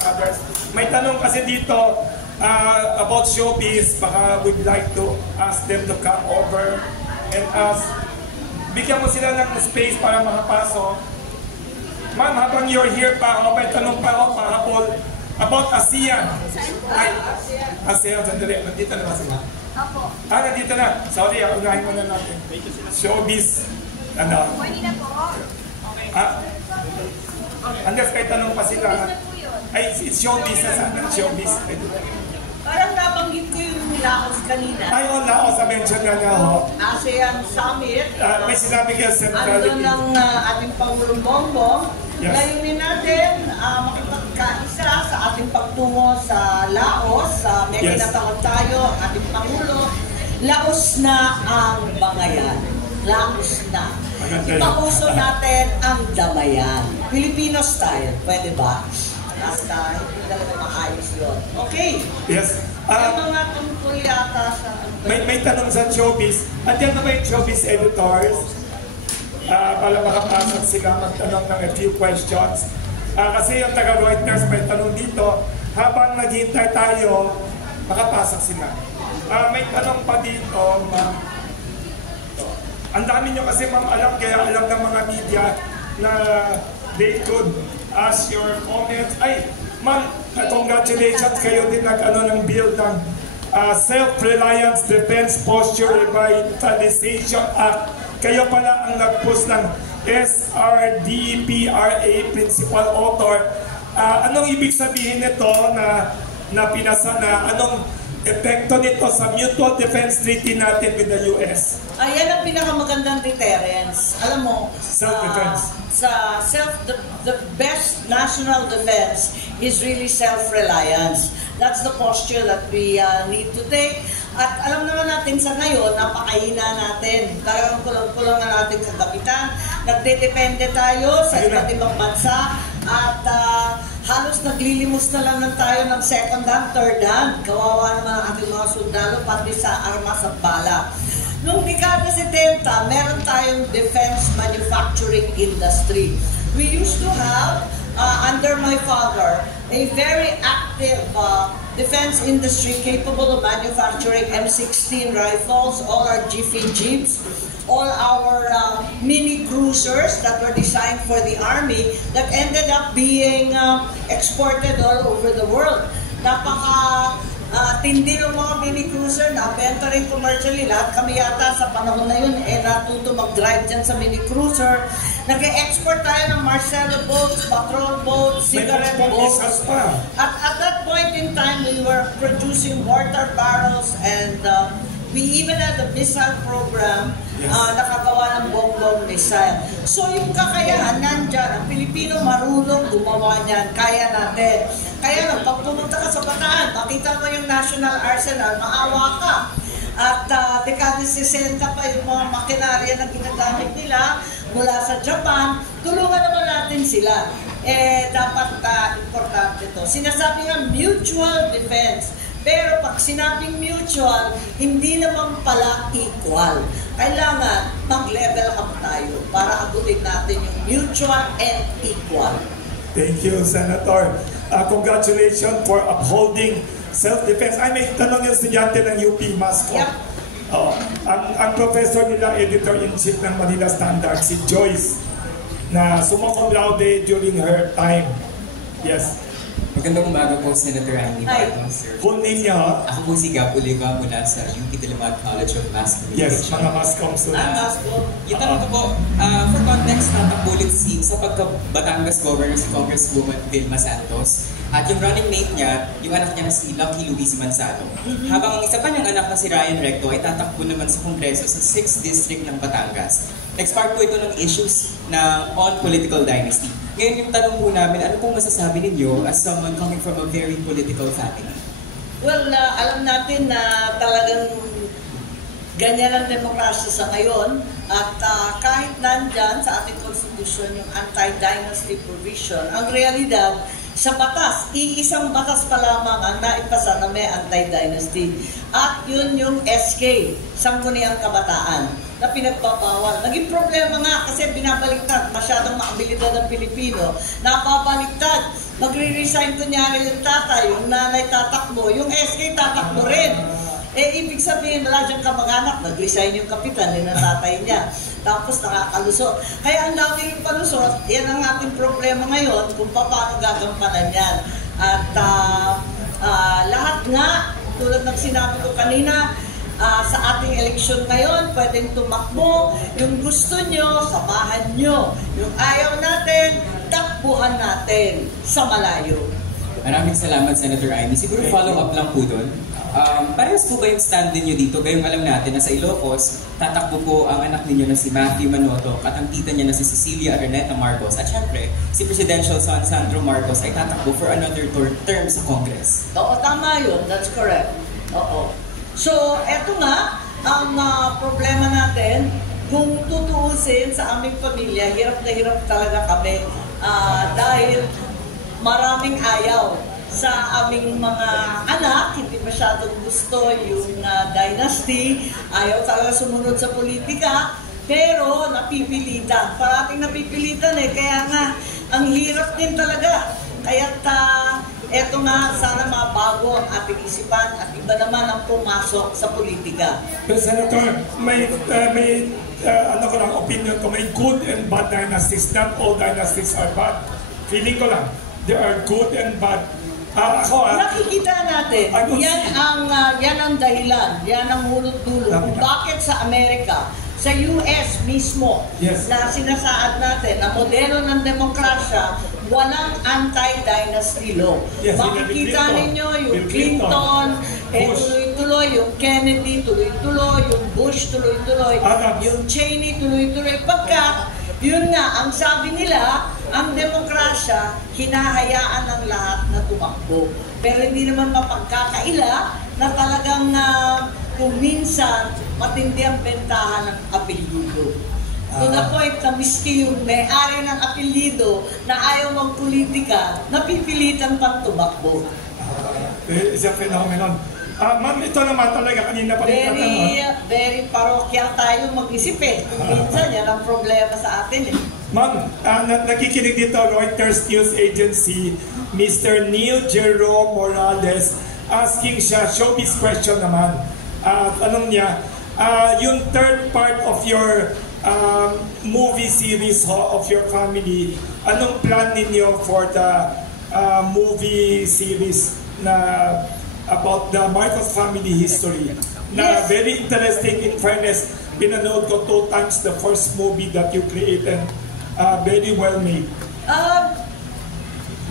others. May tanong kasi dito about showbiz. Baka we'd like to ask them to come over and ask. Bigyan mo sila ng space para makapasok. Ma'am, habang you're here pa ako, may tanong pa ako pahabol about ASEAN. Ay, ASEAN, sandali. Nandito na ba sila? Opo. Nandito na. Sorry, unahin mo na natin. Showbiz. Ano? Pwede na po. Okay. Unless may tanong pa sila. Ay, it's showbiz na sana. Showbiz. Parang nabanggit ko yung Laos kanina. Ay, Laos, na-mention na nga ho. ASEAN Summit. May sinabi ka centrality. Andun ng ating Pangulong Bongbong. Yes. Layunin natin makipagkaisa sa ating pagtungo sa Laos. May Yes. tinatawag tayo, ating Pangulo. Laos na ang bangayan. Laos na. Ipapuso natin ang damayan. Filipino style. Pwede ba? Basta, hindi talaga maayos yun. Okay. Yes. Ito nga tungkol yata sa... May tanong sa showbiz. Andiyan na ba yung showbiz editors? Para makapasok sila magtanong ng a few questions. Kasi yung taga-Reuters may tanong dito. Habang naghihintay tayo, makapasok sila. May tanong pa dito, ma'am. Ang dami nyo kasi ma'am alam, kaya alam ng mga media na they could ask your comments. Ay, ma'am, congratulations kayo din ng bill ng Self-Reliance Defense Posture Revitalization Act. Kayo pala ang nag-post ng SRDPRA Principal Author. Anong ibig sabihin nito na pinasa na? Anong epekto nito sa Mutual Defense Treaty natin with the US? Ayan ang pinakamagandang deterrence. Alam mo, self-defense. The best national defense is really self-reliance. That's the posture that we need to take. At alam naman natin sa ngayon, napakahina natin. Talagang kulang-kulang na natin kagamitan. Nagdedepende tayo sa iba't ibang bansa. At halos naglilimos na lang tayo ng second hand, third hand. Kawawa naman ang ating mga sundalo, pati sa armas at bala. Noong dekada 70, meron tayong defense manufacturing industry. We used to have, under my father, a very active defense industry capable of manufacturing M16 rifles, all our Jiffy Jeeps, all our mini cruisers that were designed for the army that ended up being exported all over the world. Tindi ng mga mini cruiser na benta rin commercially. Lahat kami yata sa panahon na yun natuto mag-drive dyan sa mini cruiser. Nag-export tayo ng Marcelo boats, patrol boats, cigarette boats. At that point in time, we were producing mortar barrels and we even had a missile program nakagawa ng bomb missile. So yung kakayahan nandyan, ang Pilipino marunong gumawa niyan, kaya natin. Kaya lang, pag pumunta ka sa Bataan, makita mo yung National Arsenal, maawa ka. At dekada 60 pa yung mga makinarya na ginagamit nila mula sa Japan, tulungan naman natin sila. Dapat importante to. Sinasabi nga mutual defense. Pero pag sinabing mutual, hindi naman pala equal. Kailangan mag-level up tayo para abutin natin yung mutual and equal. Thank you, Senator. Congratulations for upholding self-defense. Ay, may tanong yung estudyante ng UP Mascom. Yep. Ang professor nila, editor-in-chief ng Manila Standard, si Joyce, na summa cum laude during her time. Yes. Magandang umaga po, Senator Andy Barton, sir. Full name niya, Ako po si Gap Uliva mula sa UP Diliman College of Mass Communication. yes, mga Mascom students. Yung tanong ko po, for context, natakbulit sa pagka-Batangas Governor si Congresswoman Vilma Santos. At yung running mate niya, yung anak niya na si Lucky Luis Manzano. Habang ang isa pa niyang anak na si Ryan Recto ay tatakbo naman sa Kongreso sa 6th District ng Batangas. Nag-spark po ito ng issues on political dynasty. Ngayon yung tanong po namin, ano pong masasabi ninyo as someone coming from a very political family? Well, alam natin na talagang ganyan ang demokrasya sa ngayon. At kahit nandyan sa ating konstitusyon yung anti-dynasty provision, ang realidad, sa batas, iisang batas pa lamang ang naipasa na may anti-dynasty. At yun yung SK, Sangguniang Kabataan, na pinagbabawal. Naging problema nga kasi binabaliktad, masyadong maabilidad ng Pilipino, napabaliktad magre-resign kunyari yung tatay, yung nanay tatakbo, yung SK tatakbo rin. Ibig sabihin, wala siyang kamag-anak, nag-resign yung kapitan, ng tatay niya. Tapos nakakalusot. Kaya ang daming palusot, yan ang ating problema ngayon kung paano gagampanan yan. At lahat nga, tulad ng sinabi ko kanina, sa ating eleksyon ngayon, pwedeng tumakbo. Yung gusto nyo, samahan nyo. Yung ayaw natin, takbuhan natin sa malayo. Maraming salamat, Senator Amy. Siguro follow-up lang po doon. Parehas po ba yung stand ninyo dito? Gayong alam natin na sa Ilocos, tatakbo po ang anak ninyo na si Matthew Manotoc at ang tita niya na si Cecilia Araneta Marcos. At syempre, si Presidential son Sandro Marcos ay tatakbo for another term sa Congress. Oo, tama yun. That's correct. Oo. So, eto nga, ang problema natin, kung tutuusin sa aming pamilya, hirap na hirap talaga kami dahil maraming ayaw sa aming mga anak, hindi masyadong gusto yung dynasty, ayaw talaga sumunod sa politika, pero napipilitan. Parating napipilitan kaya nga, ang hirap din talaga. Kaya't eto nga, sana mabago ang ating isipan at iba naman ang pumasok sa politika. Pero Senator, may opinion ko, may good and bad dynasties. Not all dynasties are bad. Feeling ko lang, there are good and bad. Nakikita natin, yan ang dahilan, yan ang hulot-dulo kung bakit sa Amerika, sa US mismo, na sinasaad natin na modelo ng demokrasya, walang anti-dynasty law. Makikita ninyo yung Clinton, tuloy-tuloy, yung Kennedy, tuloy-tuloy, yung Bush, tuloy-tuloy, yung Cheney, tuloy-tuloy. Pagka, yun nga, ang sabi nila, ang demokrasya, hinahayaan ng lahat na tumakbo. Pero hindi naman mapagkakaila na talagang kung minsan matindi ang bentahan ng apelyido. To the point na miski yung may-ari ng apelyido na ayaw magpolitika, napipilitan pang tumakbo. It's a phenomenon. Ma'am, ito naman talaga kanina pa very parokyal tayo mag-isip Minsan yan ang problema sa atin Ma'am, nakikinig dito Reuters News Agency, Mr. Neil Jerome Morales, asking siya, showbiz question naman. Tanong niya, yung third part of your movie series of your family, anong plan ninyo for the movie series na about the Marcos family history? Na very interesting, in fairness, pinanood ko 2 times the first movie that you created. Very well made.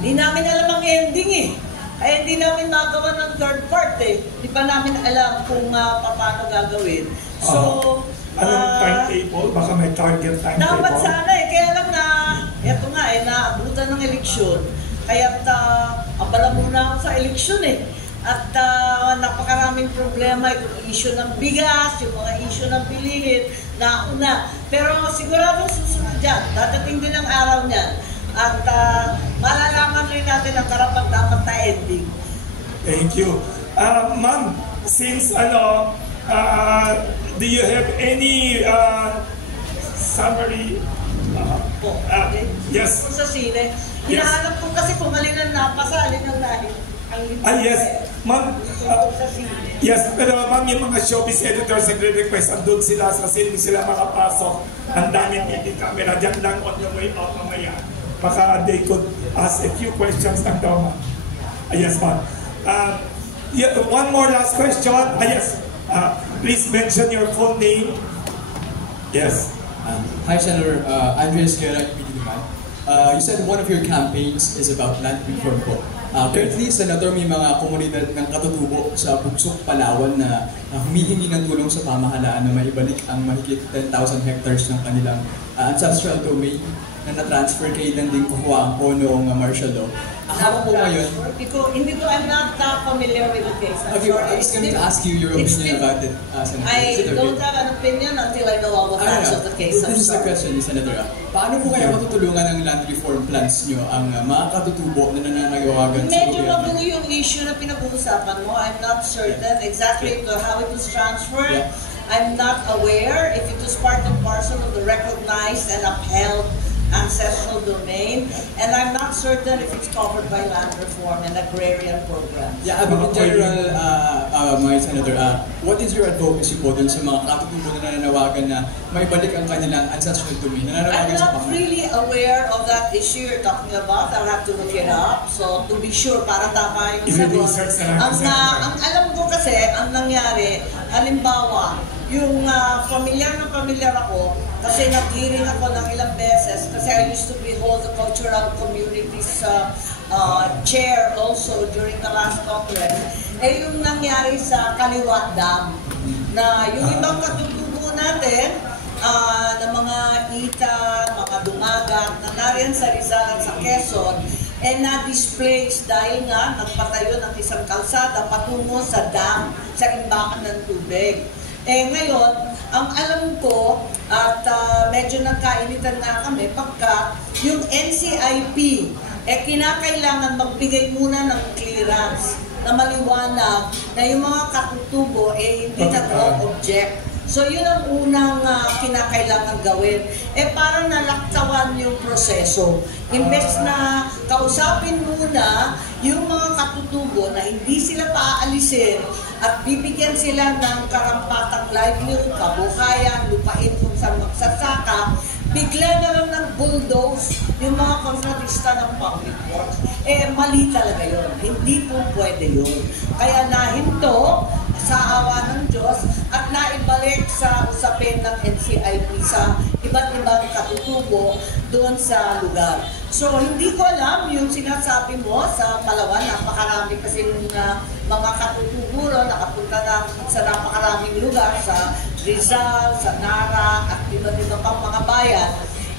Hindi namin alam ang ending hindi namin magawa ng third part Di pa namin alam kung paano gagawin. So, anong timetable? Baka may target timetable? Dapat sana kaya lang eto nga naabutan ng eleksyon. Kaya't abala muna ako sa eleksyon At napakaraming problema, yung issue ng bigas, yung mga issue ng bilihin, nauna. Pero sigurado susunod dyan, dadating din ang araw niyan. At malalaman rin natin ang karapat-dapat na ending. Thank you. Ma'am, since do you have any summary? Yes. Sa sine, hinahanap ko kasi kung alin ang napasa, alin ang nahit. Yes. Ma'am, yes, pero ma'am, yung mga showbiz editors nagre-request, andun sila sa scene, sila makapasok. Ang daming TV camera, dyan lang on your way out mamaya. Baka they could ask a few questions lang daw, ma'am. Yes, ma'am. One more last question. Yes. Please mention your full name. Yes. Hi, Senator Andres Guerra. You said one of your campaigns is about land reform po. Currently, Senator, may mga komunidad ng katutubo sa Bugsok, Palawan na humihingi ng tulong sa pamahalaan na maibalik ang mahigit 10,000 hectares ng kanilang ancestral domain na na-transfer kay Danding Kuhuang po noong martial law. Ako po ngayon... Hindi ko, I'm not familiar with the case. Okay, I was going to ask you your opinion about it, Senator. I don't have an opinion until I know all the facts of the case. This is the question, Senator. Paano po kaya matutulungan ng land reform plans nyo ang mga katutubo na nananayawagan sa medyo magulo yung issue na pinag-uusapan mo. I'm not certain exactly how it was transferred. I'm not aware if it was part and parcel of the recognized and upheld ancestral domain, and I'm not certain if it's covered by land reform and agrarian programs. Yeah, but in general, my Senator, what is your advocacy po dun sa mga katutubo na nananawagan na may balik ang kanilang ancestral domain? I'm Nananawagan sa not really aware of that issue you're talking about. I'll have to look it up. So, to be sure, para tama yung sagot. I-research na lang kasi. Ang alam ko kasi, ang nangyari, halimbawa, yung familiar ako, kasi nag-hearing ako ng ilang beses, kasi I used to behold the cultural communities chair also during the last Congress, yung nangyari sa Kaliwa Dam, na yung ibang katutubo natin, na mga Ita, mga Dumagat, na nariyan sa Rizal at sa Quezon, na-displace dahil nga nagpatayo ng isang kalsada patungo sa dam, sa imbakan ng tubig. Ngayon, ang alam ko, at medyo nagkainitan na kami, pagka yung NCIP, kinakailangan magbigay muna ng clearance na maliwanag na yung mga katutubo hindi nag-object. So yun ang unang kinakailangan gawin. Parang nalaktawan yung proseso. Imbes na kausapin muna yung mga katutubo na hindi sila paalisin at bibigyan sila ng karampatang livelihood, kabuhayan, lupain kung saan magsasaka, bigla na lang ng bulldoze yung mga kontratista ng public works. Mali talaga yun. Hindi po pwede yun. Kaya nahinto sa awa ng Diyos at naibalik sa usapin ng NCIP sa iba't ibang katutubo doon sa lugar. So, hindi ko alam yung sinasabi mo sa Palawan, napakarami kasi yung mga katutubo nakapunta na sa napakaraming lugar, sa Rizal, sa Nara, at iba't ibang pang mga bayan.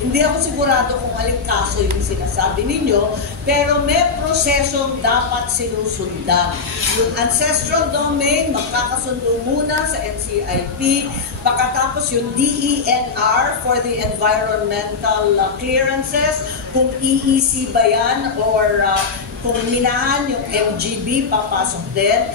Hindi ako sigurado kung aling kaso yung sinasabi ninyo, pero may prosesong dapat sinusundan. Yung ancestral domain, magkakasundo muna sa NCIP, pagkatapos yung DENR for the environmental clearances, kung EEC ba yan, or kung minahan yung MGB, papasok din.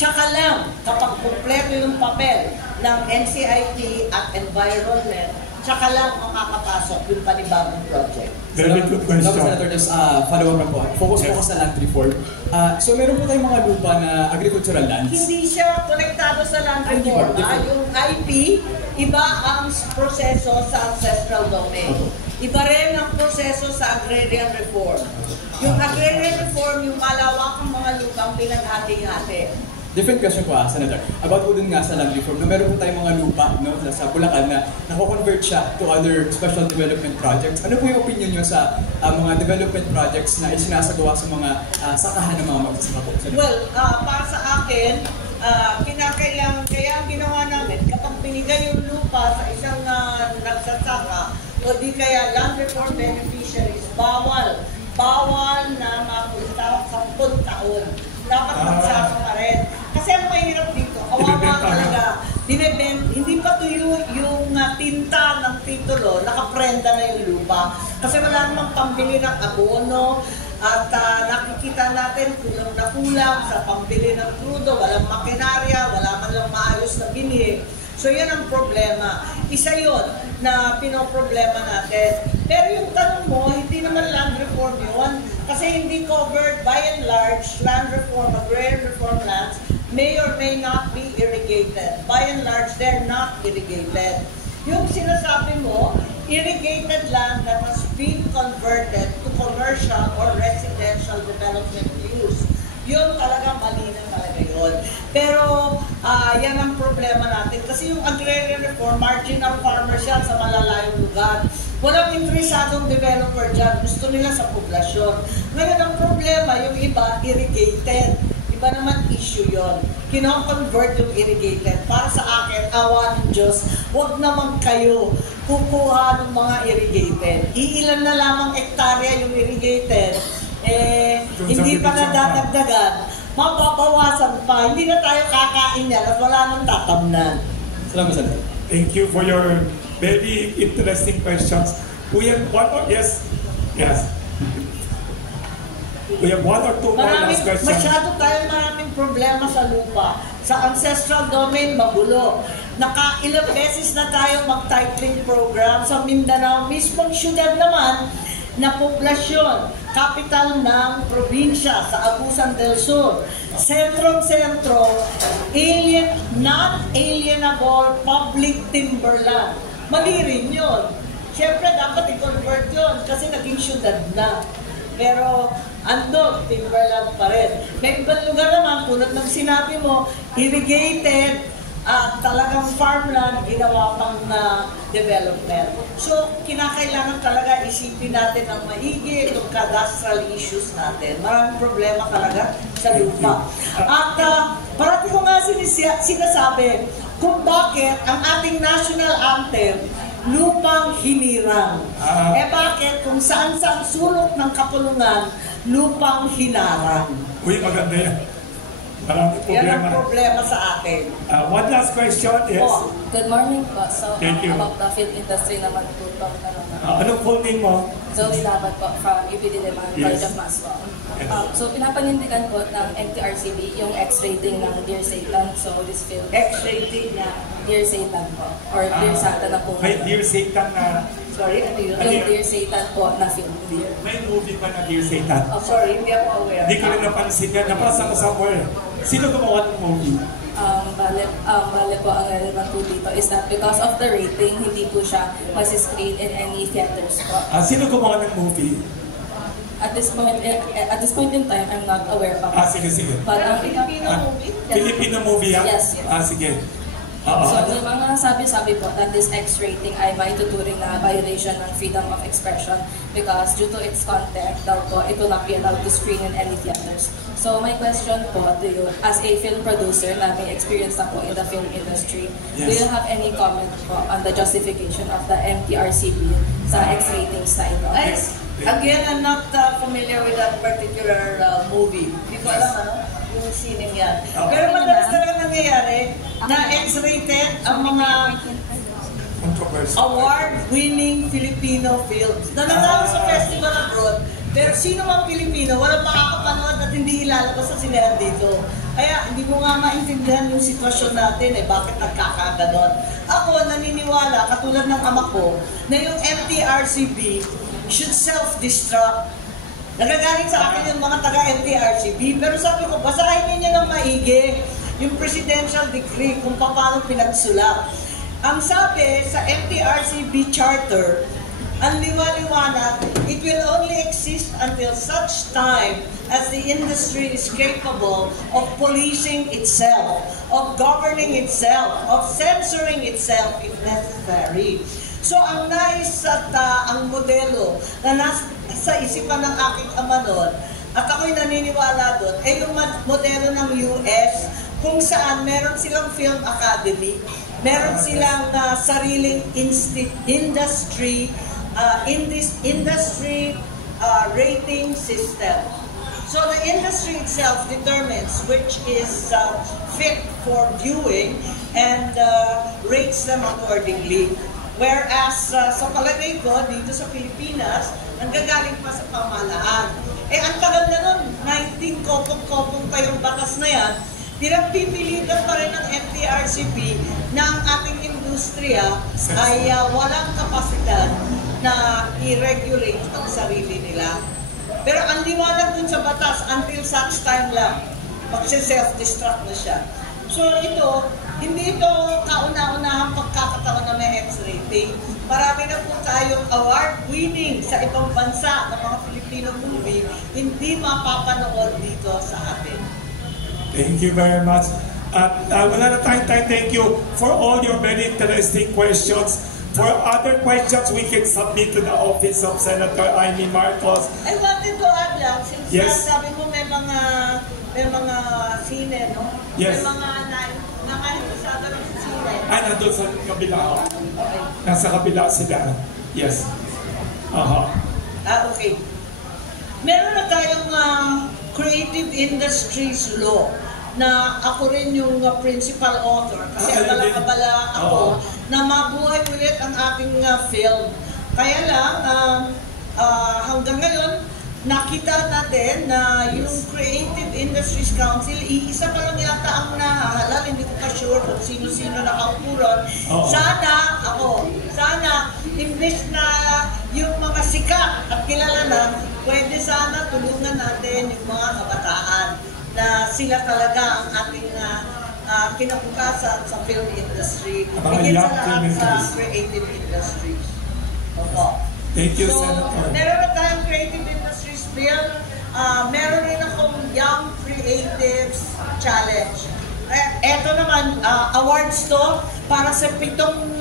Tsaka lang, kapag kumpleto yung papel ng NCIP at environment, tsaka lang makakapasok yung panibagong project. Very good question. Senator, just follow up lang po. Focus po sa land reform. So meron po tayong mga lupa na agricultural lands. Hindi siya konektado sa land reform. Yung IP, iba ang proseso sa ancestral domain. Iba rin ang proseso sa agrarian reform. Yung agrarian reform, yung malawakang mga lupang pinaghati-hati. Different question po, Senator. About po dun nga sa land reform, na meron po tayong mga lupa sa Bulacan na nako-convert siya to other special development projects. Ano po yung opinion nyo sa mga development projects na isinasagawa sa mga sakahan ng mga magsasaka po? Well, para sa akin, kinakailangan, kaya ang ginawa namin, kapag binigay yung lupa sa isang nagsasaka, o di kaya land reform beneficiaries, bawal na mapunta sa 10 taon. Dapat magsaka pa rin. Kasi ang mahirap dito, kawawa talaga. Hindi pa tuyo yung tinta ng titulo, nakaprenda na yung lupa. Kasi wala namang pambili ng abono, at nakikita natin kulang na kulang sa pambili ng krudo, walang makinarya, wala man lang maayos na binhi. So yan ang problema. Isa yun na pinoproblema natin. Pero yung tanong mo, hindi naman land reform yun. Kasi hindi covered by and large, land reform, agrarian reform lands may or may not be irrigated. By and large, they're not irrigated. Yung sinasabi mo, irrigated land that has been converted to commercial or residential development use. Yun talaga, mali na talaga yun. Pero yan ang problema natin. Kasi yung agrarian reform, marginal farmers yan sa malalayong lugar. Walang interesadong developer dyan. Gusto nila sa poblasyon. Ngayon ang problema, yung iba, irrigated. Iba naman issue yon. Kino-convert yung irrigated. Para sa akin, awa ng Diyos, huwag naman kayo kukuha ng mga irrigated. Iilan na lamang ektarya yung irrigated. Hindi pa nadadagdagan. Mababawasan pa. Hindi na tayo kakain yan at wala nang tatamnan. Salamat, Senator. Thank you for your very interesting questions. We have one or yes. We have one or two more last questions. Masyado tayong maraming problema sa lupa. Sa ancestral domain, magulo. Nakailang beses na tayo mag-titling program sa Mindanao, mismong syudad naman na poblasyon, capital ng probinsya sa Agusan del Sur. Sentrong-sentro, non-alienable public timberland. Mali rin yun. Siyempre, dapat i-convert yun kasi naging syudad na. Pero, andun, timberland pa rin. May ibang lugar naman, tulad ng sinabi mo, irrigated, at talagang farmland, ginawa pang development. So, kinakailangan talaga isipin natin ang maigi itong cadastral issues natin. Maraming problema talaga sa lupa. At parati ko nga sinasabi kung bakit ang ating national anthem, lupang hinirang. Bakit kung saan-saan sulok ng kapulungan, lupang hinarang? Uy, maganda yan. Maraming Yan problema. ang problema sa atin. One last question is, Good morning po. So, Thank you. about the film industry naman po ito. anong full name mo? Zoe Labat po from UP Diliman, Yes. College of Maswa. Yes. So, pinapanindigan po ng NTRCB yung X-rating ng Dear Satan. So, this film, X-rating na. Dear Satan po. Or Dear Satan na po. May Dear Satan na, Sorry, ano yun? Yung Dear Satan po na film. Dear. may movie pa na Dear Satan. Sorry, hindi ako aware. Hindi ko rin napansin yan. Napasa ko somewhere. Sino gumawa ng movie? Bale po ang relevant po dito is that because of the rating, hindi po siya mas-screen in any theaters po. Sino gumawa ng movie? At this point in time, I'm not aware pa. Sige. But ang Filipino movie? Filipino movie yan? Yes. Sige. So, yung mga sabi-sabi po that this X rating ay maituturing na violation ng freedom of expression because due to its content daw po, it will not be allowed to screen in any theaters. So, my question po to you, as a film producer na may experience na po in the film industry, do you have any comment po on the justification of the MTRCB sa X ratings na ito? Again, I'm not familiar with that particular movie. Hindi ko alam yung sining yan. Pero madalas talaga nangyayari na X-rated ang mga award-winning Filipino films. Nananaw sa festival abroad, pero sino mang Pilipino, walang makakapanood at hindi ilalabas sa sinehan dito. Kaya hindi mo nga maintindihan yung sitwasyon natin bakit nagkakaganon. Ako naniniwala, katulad ng ama ko, na yung MTRCB should self-destruct. Nagagaling sa akin yung mga taga-MTRCB, pero sabi ko, basahin ninyo ng maigi yung presidential decree kung paano pinagsulat. Ang sabi sa MTRCB charter, ang liwaliwanag, it will only exist until such time as the industry is capable of policing itself, of governing itself, of censoring itself if necessary. So ang nais at ang modelo na nasa isipan ng aking ama noon, at ako'y naniniwala doon, ay yung modelo ng US kung saan meron silang film academy, meron silang sariling industry rating system. So the industry itself determines which is fit for viewing and rates them accordingly. Whereas sa palagay ko, dito sa Pilipinas, nanggagaling pa sa pamahalaan. Ang tagal na nun, 19 kopong-kopong pa yung batas na yan, pinagpipilitan pa rin ng MTRCB na ang ating industriya ay walang kapasidad na i-regulate ang sarili nila. Pero ang liwanag dun sa batas, until such time lang, magsi-self-destruct na siya. So ito, hindi ito kauna-unahang pagkakataon na may X-rating. Marami na po tayong award-winning sa ibang bansa ng mga Filipino movie, hindi mapapanood dito sa atin. Thank you very much. At wala na tayong time. Thank you for all your very interesting questions. For other questions, we can submit to the office of Senator Amy Marcos. I wanted to add lang, since Yes. sabi mo may mga sine, no? Yes. May mga nakahimasada ng sine. Nandun sa kabila. Nasa kabila sila. Yes. Okay. Meron na tayong creative industries law na ako rin yung principal author kasi abala-abala ako na mabuhay ulit ang ating film. Kaya lang, hanggang ngayon, nakita natin na yung Creative Industries Council, iisa pa lang yata ang nahahalal, hindi ko pa sure kung sino-sino nakaupo ron. Sana, imbes na yung mga sikat at kilala na, pwede sana tulungan natin yung mga kabataan na sila talaga ang ating kinabukasan sa film industry. Higit sa lahat sa creative industries. Opo. Thank you, So, Senator. meron na tayong creative industries bill. Meron rin akong Young Creatives Challenge. Eto naman, awards to para sa pitong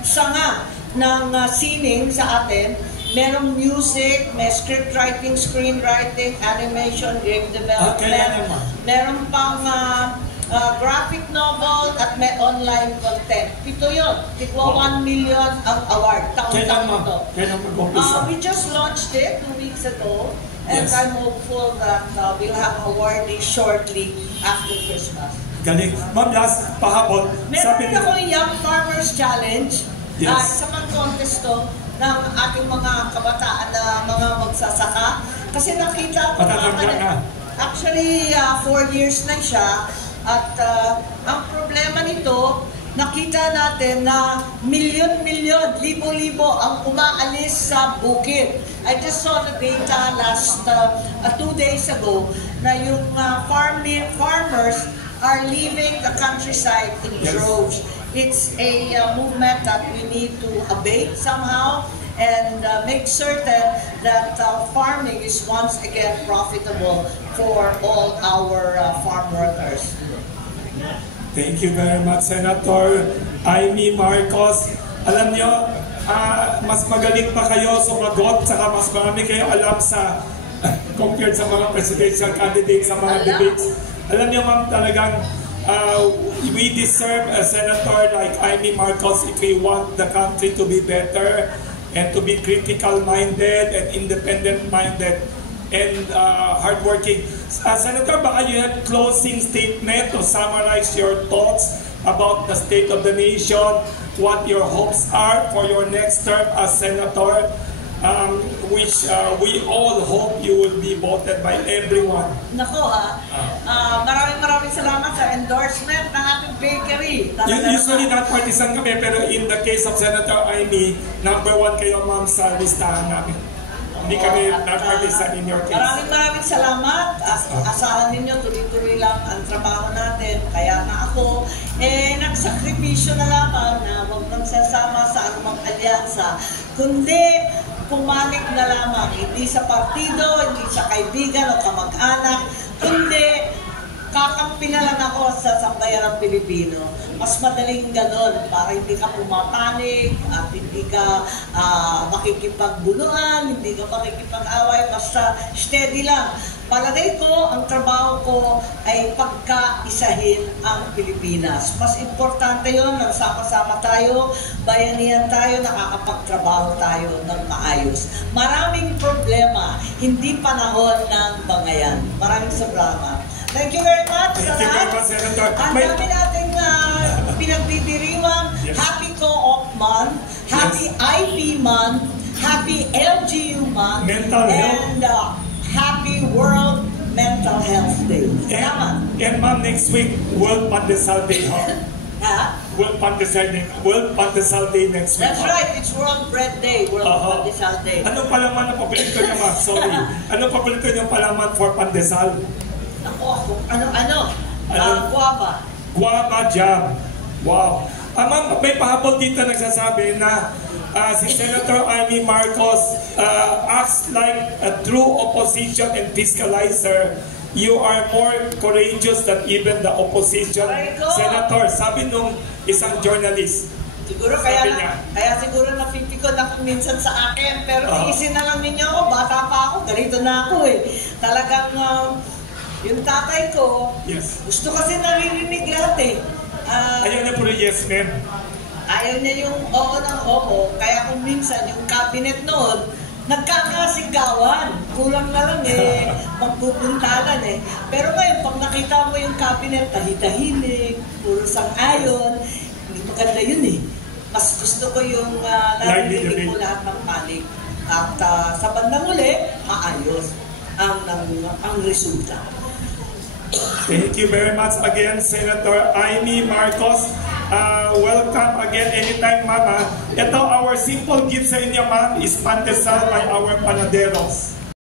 sanga ng sining sa atin. Merong music, may script writing, screenwriting, animation, game development. Meron pang graphic novel at may online content. Ito yun. Tigwa 1 million ang award. Taon-taon ito. Kailan mag-umpisa? We just launched it 2 weeks ago. And Yes. I'm hopeful that we'll have awardees shortly after Christmas. Galing. Ma'am, last pahabol. Meron rin ako yung Young Farmers Challenge. Yes. Isa pang contest to ng ating mga kabataan na mga magsasaka. Kasi nakita ko Patatanda na. Actually, 4 years na siya. At ang problema nito, nakita natin na milyon-milyon, libo-libo ang umaalis sa bukid. I just saw the data last 2 days ago na yung farmers are leaving the countryside in droves. It's a movement that we need to abate somehow and make certain that farming is once again profitable for all our farm workers. Thank you very much, Senator Amy Marcos. Alam nyo, mas magaling pa kayo sumagot, saka mas marami kayo alam sa compared sa mga presidential candidates sa mga debates. Alam nyo, ma'am, talagang we deserve a senator like Amy Marcos if we want the country to be better and to be critical-minded and independent-minded and hardworking. Senator, baka you have closing statement to summarize your thoughts about the state of the nation, what your hopes are for your next term as senator, which we all hope you will be voted by everyone. Nako maraming salamat sa endorsement ng ating bakery. Usually not partisan kami, pero in the case of Senator Amy, number 1 kayo, ma'am, sa listahan namin. Hindi kami not-partisan in your case. Maraming salamat. Asahan ninyo, tuloy-tuloy lang ang trabaho natin. Kaya na ako, nagsakripisyo na lamang na huwag magsasama sa anumang alyansa, kundi pumanik na lamang, hindi sa partido, hindi sa kaibigan o kamag-anak, kundi kakampi na lang ako sa sambayanang Pilipino. Mas madaling ganon para hindi ka pumapanig at hindi ka makikipagbunuan, hindi ka makikipag-away, basta steady lang. Palagay ko, ang trabaho ko ay pagkaisahin ang Pilipinas. Mas importante yun, nagsama-sama tayo, bayanihan tayo, nakakapagtrabaho tayo ng maayos. Maraming problema, hindi panahon ng bangayan. Maraming salamat. Thank you very much. Thank you very much, Senator. Ang dami nating pinagdidiriwang. Yes. Happy Co-op Month, Happy IP Month, Happy LGU Month, Mental health. and Happy World Mental Health Day. Salamat. And ma'am, next week, World Pandesal Day. Ha? World Pandesal Day next week. That's right, it's World Bread Day, World Pandesal Day. Anong palaman ang paborito niyo, ma'am? Sorry. Anong paborito niyo palaman for pandesal? Guava. Guava jam. Wow. Ma'am, may pahabol dito nagsasabi na si Senator Amy Marcos acts like a true opposition and fiscalizer. You are more courageous than even the opposition. Senator, sabi nung isang journalist. Siguro kaya siguro napipikon ako minsan sa akin, pero tiisin na lang ninyo ako, bata pa ako, ganito na ako Talagang yung tatay ko, Yes. gusto kasi naririnig lahat Ayaw na puro yes, ma'am. Ayaw niya yung oo ng oo, kaya kung minsan yung cabinet noon, nagkakasigawan. Kulang na lang magpupuntalan Pero ngayon, pag nakita mo yung cabinet, tahitahimik, puro sang-ayon, hindi maganda yun Mas gusto ko yung naririnig mo lahat ng panig. at sa bandang uli, maayos ang resulta. Thank you very much again, Senator Amy Marcos. Welcome again anytime, Mama. Ito, our simple gift sa inyo, Ma'am, is pandesal by our panaderos.